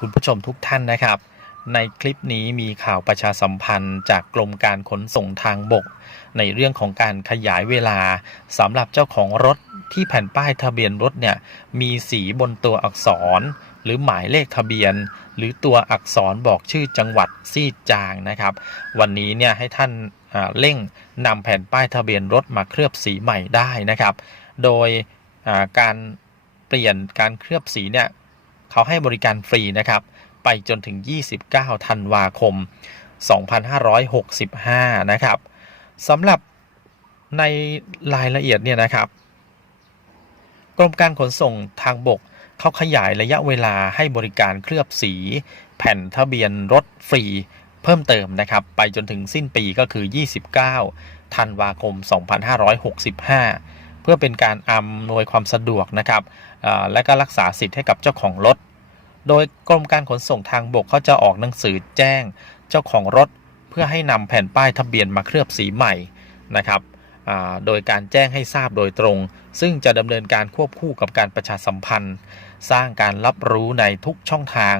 คุณผู้ชมทุกท่านนะครับ ในคลิปนี้มีข่าวประชาสัมพันธ์จากกรมการขนส่งทางบก ในเรื่องของการขยายเวลาสำหรับเจ้าของรถที่แผ่นป้ายทะเบียนรถเนี่ยมีสีบนตัวอักษร หรือหมายเลขทะเบียน หรือตัวอักษรบอกชื่อจังหวัดซีจางนะครับ วันนี้เนี่ยให้ท่านเร่งนำแผ่นป้ายทะเบียนรถมาเคลือบสีใหม่ได้นะครับ โดยการเปลี่ยนการเคลือบสีเนี่ย เขาให้บริการฟรีนะครับ ไปจนถึง 29 ธันวาคม 2565 นะครับสำหรับในรายละเอียดเนี่ยนะครับ กรมการขนส่งทางบกเขาขยายระยะเวลาให้บริการเคลือบสี แผ่นทะเบียนรถฟรีเพิ่มเติมนะครับ ไปจนถึงสิ้นปีก็คือ 29 ธันวาคม 2565 พื่อเป็นการอำนวยความสะดวกนะครับและก็รักษาสิทธิ์ให้กับเจ้าของรถ โดยกรมการขนส่งทางบกเขาจะออกหนังสือแจ้งเจ้าของรถ เพื่อให้นำแผ่นป้ายทะเบียนมาเคลือบสีใหม่นะครับโดยการแจ้งให้ทราบโดยตรง ซึ่งจะดำเนินการควบคู่กับการประชาสัมพันธ์ สร้างการรับรู้ในทุกช่องทาง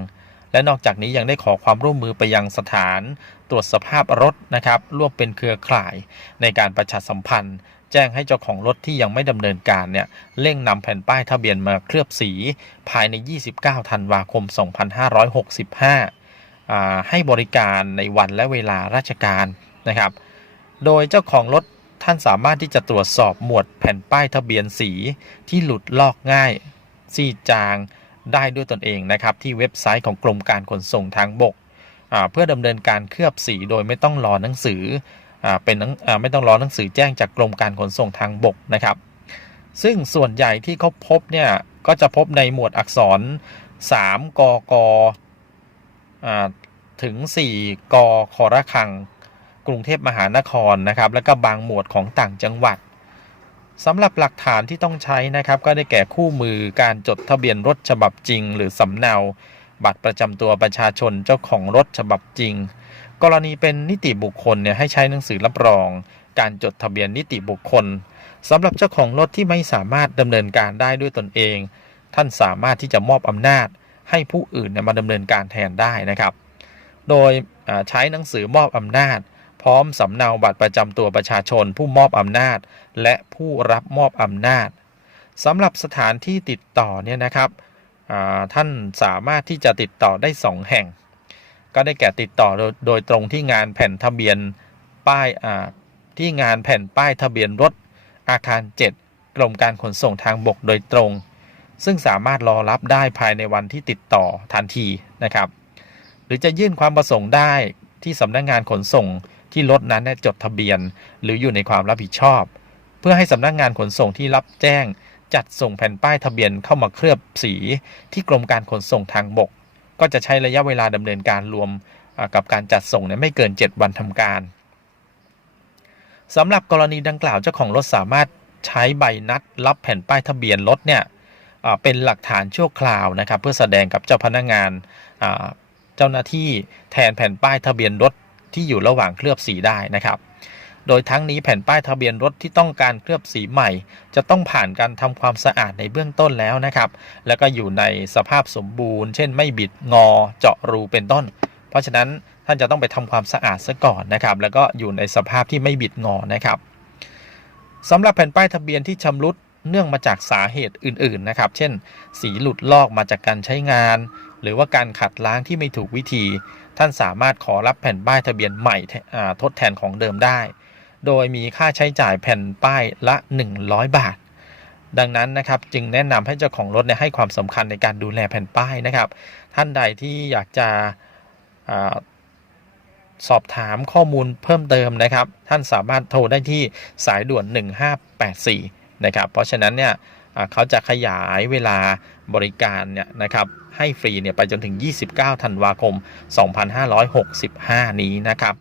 และนอกจากนี้ยังได้ขอความร่วมมือไปยังสถาน ตรวจสภาพรถนะครับร่วมเป็นเครือข่ายในการประชาสัมพันธ์ แจ้งให้เจ้าของรถที่ยังไม่ดำเนินการเนี่ยเร่งนำแผ่นป้ายทะเบียนมาเคลือบสี ภายใน 29 ธันวาคม 2565 ให้บริการในวันและเวลาราชการนะครับ โดยเจ้าของรถท่านสามารถที่จะตรวจสอบหมวดแผ่นป้ายทะเบียนสีที่หลุดลอกง่ายซีจางได้ด้วยตนเองนะครับ ที่เว็บไซต์ของกรมการขนส่งทางบก เพื่อดำเนินการเคลือบสีโดยไม่ต้องรอหนังสือ เป็นนังอ่าไม่ต้องรอหนังสือแจ้งจากกรมการขนส่งทางบกนะครับ ซึ่งส่วนใหญ่ที่เขาพบเนี่ยก็จะพบในหมวดอักษร 3 กกอ่าถึง 4 กคอระคัง กรุงเทพมหานครนะครับ แล้วก็บางหมวดของต่างจังหวัดสำหรับหลักฐานที่ต้องใช้นะครับ ก็ได้แก่คู่มือการจดทะเบียนรถฉบับจริง หรือสำเนา บัตรประจำตัวประชาชนเจ้าของรถฉบับจริง กรณีเป็นนิติบุคคลเนี่ยให้ใช้หนังสือรับรอง การจดทะเบียนนิติบุคคลสำหรับเจ้าของรถที่ไม่สามารถดำเนินการได้ด้วยตนเอง ท่านสามารถที่จะมอบอำนาจ ให้ผู้อื่นมาดำเนินการแทนได้นะครับ โดยใช้หนังสือมอบอำนาจ พร้อมสำเนาบัตรประจำตัวประชาชน ผู้มอบอำนาจ และผู้รับมอบอำนาจสำหรับสถานที่ติดต่อเนี่ยนะครับ ท่านสามารถที่จะติดต่อได้ 2 แห่ง ก็ได้แก่ติดต่อโดยตรงที่งานแผ่นทะเบียนป้ายที่งานแผ่นป้ายทะเบียนรถอาคาร 7 กรมการขนส่งทางบกโดยตรง ซึ่งสามารถรอรับได้ภายในวันที่ติดต่อทันทีนะครับ หรือจะยื่นความประสงค์ได้ที่สำนักงานขนส่งที่รถนั้นจดทะเบียน หรืออยู่ในความรับผิดชอบ เพื่อให้สำนักงานขนส่งที่รับแจ้ง จัดส่งแผ่นป้ายทะเบียนเข้ามาเคลือบสีที่กรมการขนส่งทางบก ก็จะใช้ระยะเวลาดำเนินการรวมกับการจัดส่งเนี่ยไม่เกิน 7 วันทำการสำหรับกรณีดังกล่าวเจ้าของรถสามารถใช้ใบนัดรับแผ่นป้ายทะเบียนรถเนี่ยเป็นหลักฐานชั่วคราวนะครับเพื่อแสดงกับเจ้าพนักงานเจ้าหน้าที่แทนแผ่นป้ายทะเบียนรถที่อยู่ระหว่างเคลือบสีได้นะครับ โดยทั้งนี้แผ่นป้ายทะเบียนรถที่ต้องการเคลือบสีใหม่ จะต้องผ่านการทำความสะอาดในเบื้องต้นแล้วนะครับ แล้วก็อยู่ในสภาพสมบูรณ์ เช่น ไม่บิดงอเจาะรูเป็นต้น เพราะฉะนั้นท่านจะต้องไปทำความสะอาดซะก่อนนะครับ แล้วก็อยู่ในสภาพที่ไม่บิดงอนะครับสำหรับแผ่นป้ายทะเบียนที่ชำรุดเนื่องมาจากสาเหตุอื่น ๆ นะครับ เช่น สีหลุดลอกมาจากการใช้งาน หรือว่าการขัดล้างที่ไม่ถูกวิธี ท่านสามารถขอรับแผ่นป้ายทะเบียนใหม่ทดแทนของเดิมได้ โดยมีค่าใช้จ่ายแผ่นป้ายละ 100 บาท ดังนั้นนะครับจึงแนะนำให้เจ้าของรถเนี่ยให้ความสำคัญในการดูแลแผ่นป้ายนะครับ ท่านใดที่อยากจะอสอบถามข้อมูลเพิ่มเติมนะครับ ท่านสามารถโทรได้ที่สายด่วน 1584 นะครับ เพราะฉะนั้นเนี่ยเขาจะขยายเวลาบริการเนี่ยนะครับให้ฟรีเนี่ยไปจนถึง 29 ธันวาคม 2565 นี้นะครับ